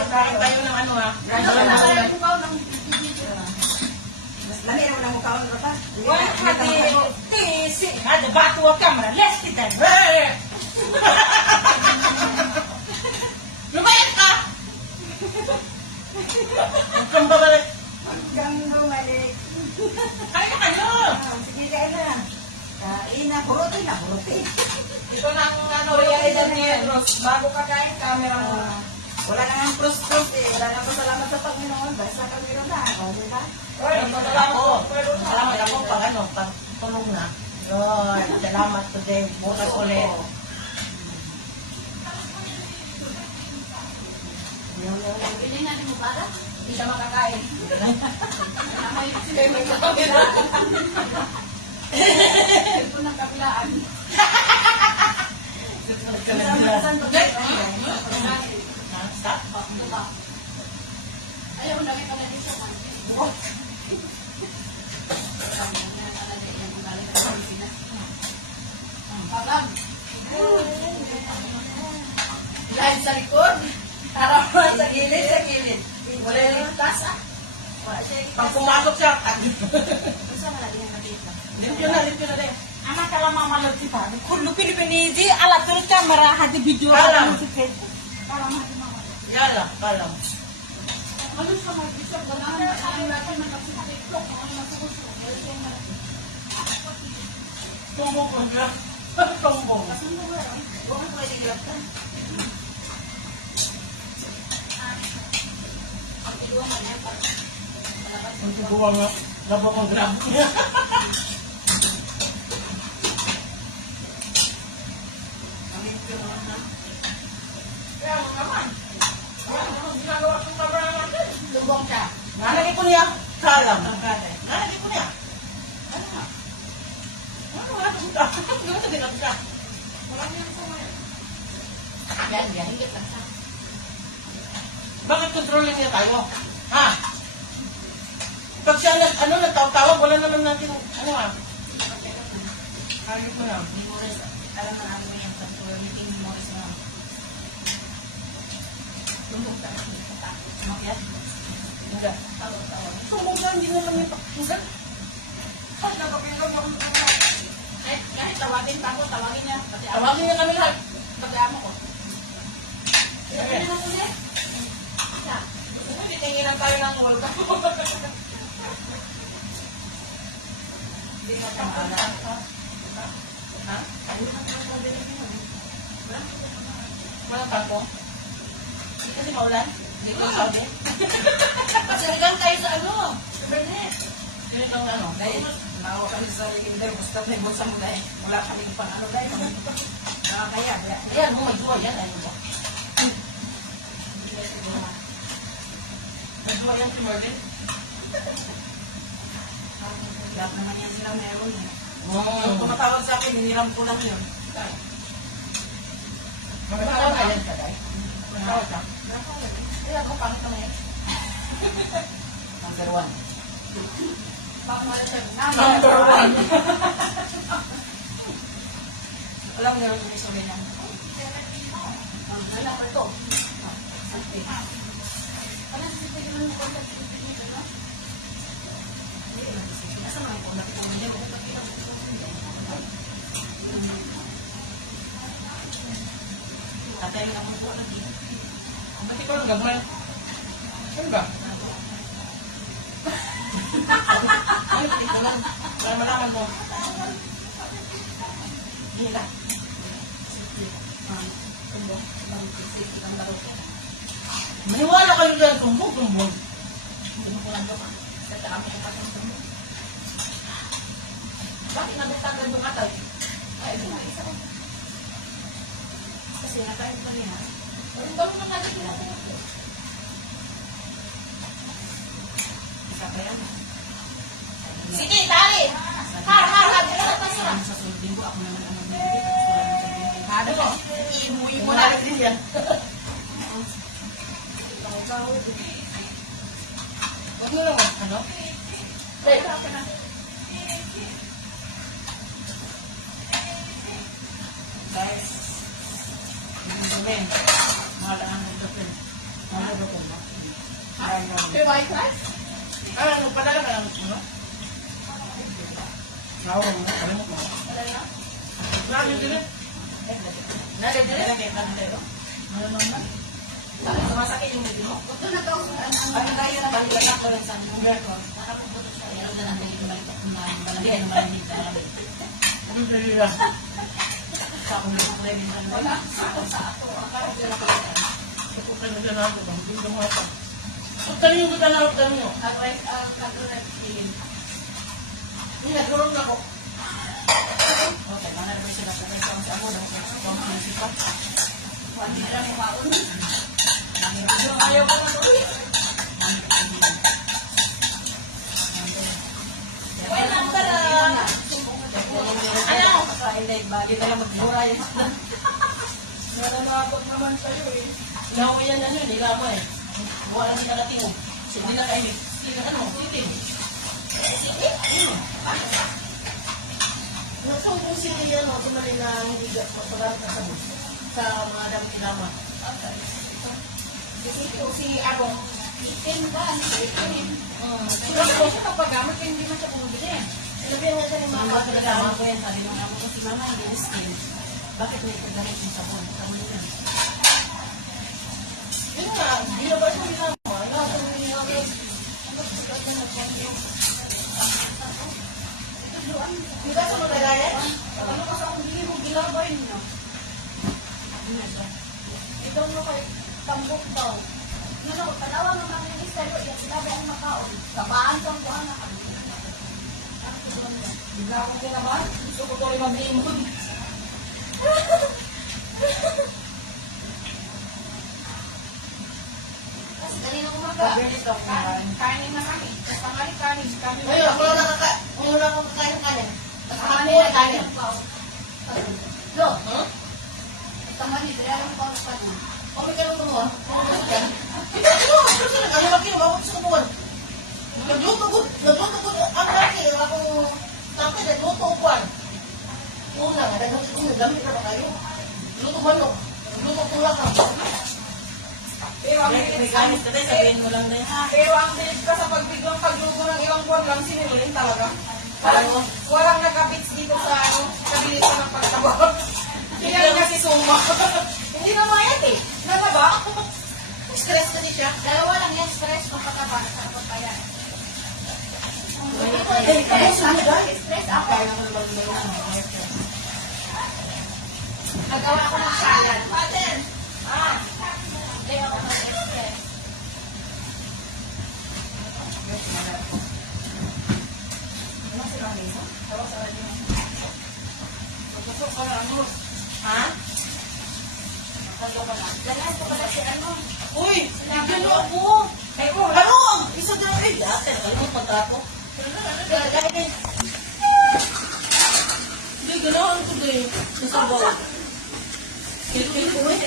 Magkain tayo ng ano ha. Lami naman ang mukha ng rata. Wala tisi. Ada batu ang kamera. Let's get that. Lumayan ka! Huwag kang babalik. Hanggang bumalik. Kaya ka kayo! Sige kayo na. Kain na, burutin na, burutin. Ito na ang ano, realidad ni Rose. Bago ka kain, camera mo. Wala na ang pros-pros eh. Wala na pasalamat sa Panginoon. Basta kami rin na. O, diba? Salamat ako pag ano, pag tulong na. Yun, salamat today. Bukas ulit. Hindi natin mo para? Hindi siya makakain. May kabila. Ito ng kabilaan. Stop. Ayaw, lagi ka na dito. Pagam. Dahil sa likod. Harap mo sa gilid, sa gilid. Wala yung tasa. Pag pumasok siya, Gusto mo lagi yung nakita. limpyo na rin. Anak kalau mama lebih baru, kullu Filipinisi alat terus kamera hati video Alam. musik kalau hati mama. Yala, kalam. Ano sama bisa Ang lagi man kasi sa TikTok, ang masukuso. Tumbong ko siya. Tumbong. Huwag mo pwede yun. Ang tubuhan nga. Labang ang grab niya. Kaya mo naman. Ginagawa ko sa mga natin. Lubong siya. Nalagay ko niya. Salam. Nalagay ko niya. Ano nga? Ano nga? Ano nga? Ginagawa siya. Wala niya sa mga. Yan, yan. Higit lang siya. Bakit controlling niya tayo? Ha? Pag siya ano, nagtawag, wala naman natin, ano ha? Ayos ko na. Alam na natin yung meeting mo is na. Lumbog ka. Sumakyat. Hindi. Tawag. Sumuga, hindi naman yung pakinggan. Ay, nakapinggan ako. Kahit tawagin pa ako, tawagin niya. Tawagin niya kami lahat. Pati amo ko. Yan naman ulit. Isa. Titinginan tayo ng hulga. Hindi na tamalan. Ha? Walang pangko? Hindi kasi maulan? Hindi ko sabi. Kasi hanggang tayo sa ano? Sa Bernet. Yun ang ano. Dahil, nawa kami sa ligid dahil. Basta may bulsa mo dahil. Wala kami pang ano dahil. Nakakaya. Ayan, humadwa yan. Ano ba? Nagwa yan si Marlene? Lahat naman yan sila meron. Oo. Kung tumatawag sa akin, hiniram ko lang yun. Magkakaroon na yan ka, Day? Magkakaroon ka? Kaya ako pang kamay. Number 1. Pang wala siya. Number 1. Alam niyo yung sabi niya. Alam ko ito. Ano si Pwede mo yung contact dito, no? Asa naman ko, nakita mo niya. Tatay na ako po lagi. Ba't ikaw lang gagawin? Ano ba? Ano, ikaw lang. Para malaman mo. Hila. Maniwala kayo dyan. Tumbong. Bakit nabuktagan yung atay? Ay, ito nga, isa ko. Kasi nakain ko niya. Ang dami na natin pinapin. Isa pa yan. Sige, tali! Har! Sa sulting ko, ako naman ang magbibigay. Tapos wala nang sabihin. Hada ko. Iimuwi mo na. Manalit din yan. Huwag mo naman, ano? Guys, ibig sabihin, mahal ang nagdapin. Mahal May white rice? Ano, padala ka lang. Ano? Nawag mo, kalimut mo. Wala na? Lagi din eh. Nagagdala? Ano naman? Sumasakit yung bibig mo. Ito na to. Ano tayo na balikan ako rin sa Nakaputo siya. Meron na natin yung malagyan ng malamig na malamig. Ano sa'yo? sa akong pwede na Wala. Sa ako. Akala ko na Ako kayo na dyan ako. Hindi mo ako. Kanino ko tanawag kanino? Nag-rep-in. Hindi, nagkaroon ako. Okay, mga naman sila sa mga sa amo ng principal. Hindi na lang maun. Ayaw ko na tuloy. Wala lang para. Ano? Hindi, bagi na lang magbura yun. Nalalagot naman sa'yo eh. Ilaw mo yan, ano, ilaw mo eh. Wala na nakating mo. Hindi na kainit. Sige, ano, sige. Nasumbong si ano, tumali na hindi pasalat na sa bus. Sa mga damit ilama. Si Abong. Itin ba? Itin. Siguro ko pagpagamot kaya hindi man siya pumubili. Sabihan nga siya ni Mga mama. talaga ko yan, sabi ng amo ko si mama, hindi skin. Bakit may paggamit yung sabon? Sabon yan. Yun nga, hindi na ba ito ilama? Ilama mo yung ilama. Hindi ba sa magagayan? Ano ka sa akong hindi mo gilabay niya? Ito mo kay tambok daw. Ano, tanawa ng mga minister ko, yung sinabi ang makaon. Kabaan kang buwan na kami. Bigla akong kinabahan. Gusto ko tuloy mag-imod. Kasi kanina umaga. Pabilis ako kumain. Kanin na kami. Tapos tangali kanin. Kami Ngayon, ako lang ngayon lang ako kakain ng kanin. Tapos ako ay kanin. Lo, Huh? tamani, dala lang pa ako kanin. Okay ka lang tumuha. Ito, ano ba kayo? Bakit sa kumuhan? Nagluto ko. Ang laki. Ako, tapos nagluto ko pan. Una, nagamit na ba kayo? Luto manok. Luto tulak na. Pero ang May bilis gamit ka tayo, sabihin mo lang na yun. Pero ang bilis ka sa pagbiglang pagluto ng ilang buwan lang, sinilin talaga. Ano? Walang nagkabits dito sa ano, kabilisan ng pagtabak. Kaya nga si Suma. Hindi na mayat eh. Nataba? Stress na siya. Dalawa lang yan, stress kung pataba. Sarapot pa yan. Stress ako. Kaya ko naman ba yung Nagawa ako ng salad. Paten! Ah! Hindi ako mag-stress. Ano sila nito? Tawag sa radyo. Magpasok ka na ano? Ha? Lalas ko pala si ano. Uy! Bigyan mo ako! Ay ko, Ano? Isa na rin. Dati, nakalimut pagkato. Hindi, gano'n ko din. Nasabaw. Kilo-kilo ko eh.